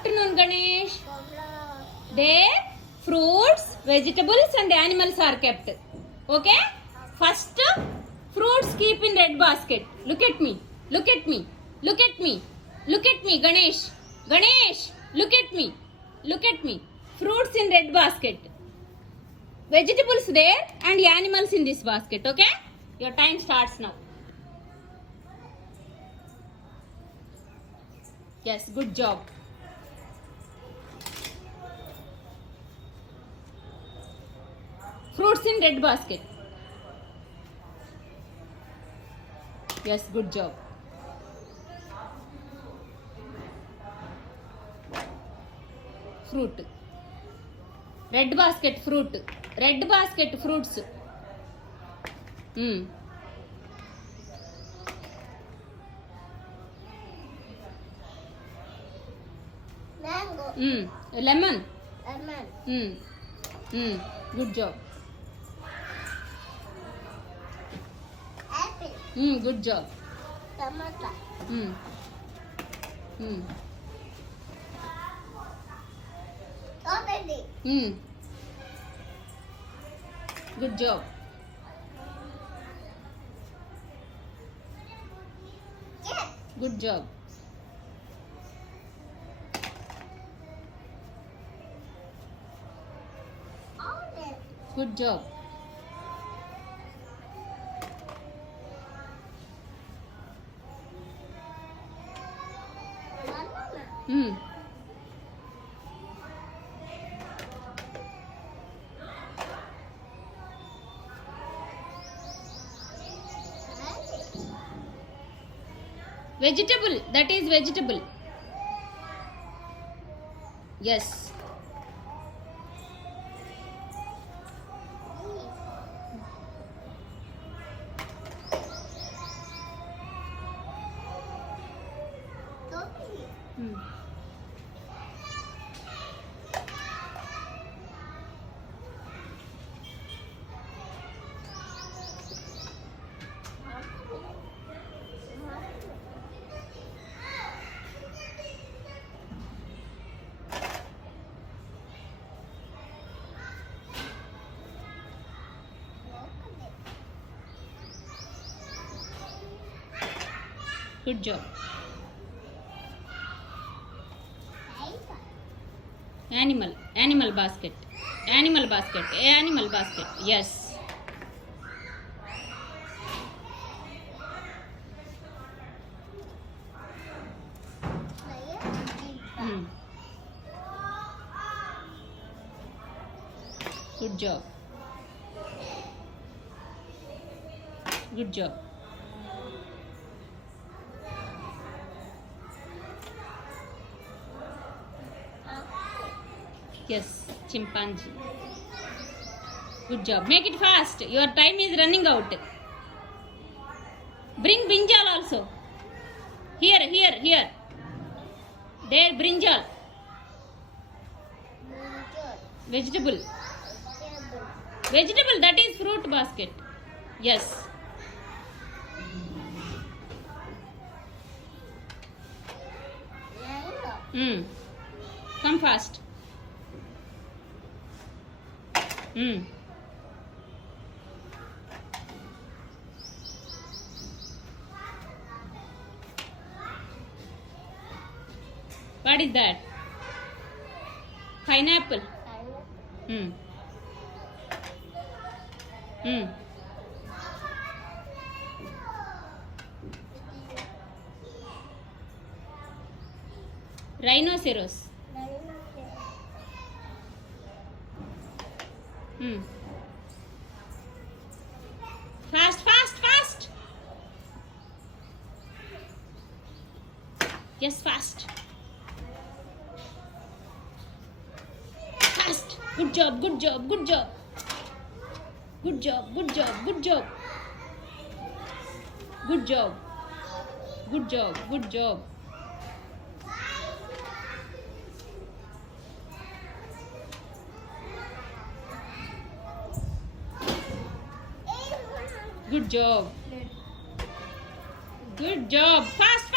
afternoon, Ganesh. There, fruits, vegetables and animals are kept. Okay? First, fruits keep in red basket. Look at me. Look at me. Look at me. Look at me, Ganesh. Ganesh, look at me. Look at me. Fruits in red basket. Vegetables there and animals in this basket. Okay? Your time starts now. Yes, good job. Fruits in red basket. Yes, good job. Fruit. Red basket, fruit. Red basket, fruits. Mango. Lemon. Lemon. Good job. Apple. Good job. Tomato. Strawberry. Good job. Yes. Good job. Orange. Good job. Banana. Vegetable. That is vegetable. Yes. Good job. Animal. Animal basket. Animal basket. Animal basket. Yes. Good job. Good job. Yes, chimpanzee. Good job. Make it fast. Your time is running out. Bring brinjal also. Here. There, brinjal. Vegetable. Vegetable, that is fruit basket. Yes. Come fast. What is that? Pineapple. Rhinoceros. Fast. Yes, fast. Fast. Good job. Good job. Good job. Good job. Fast.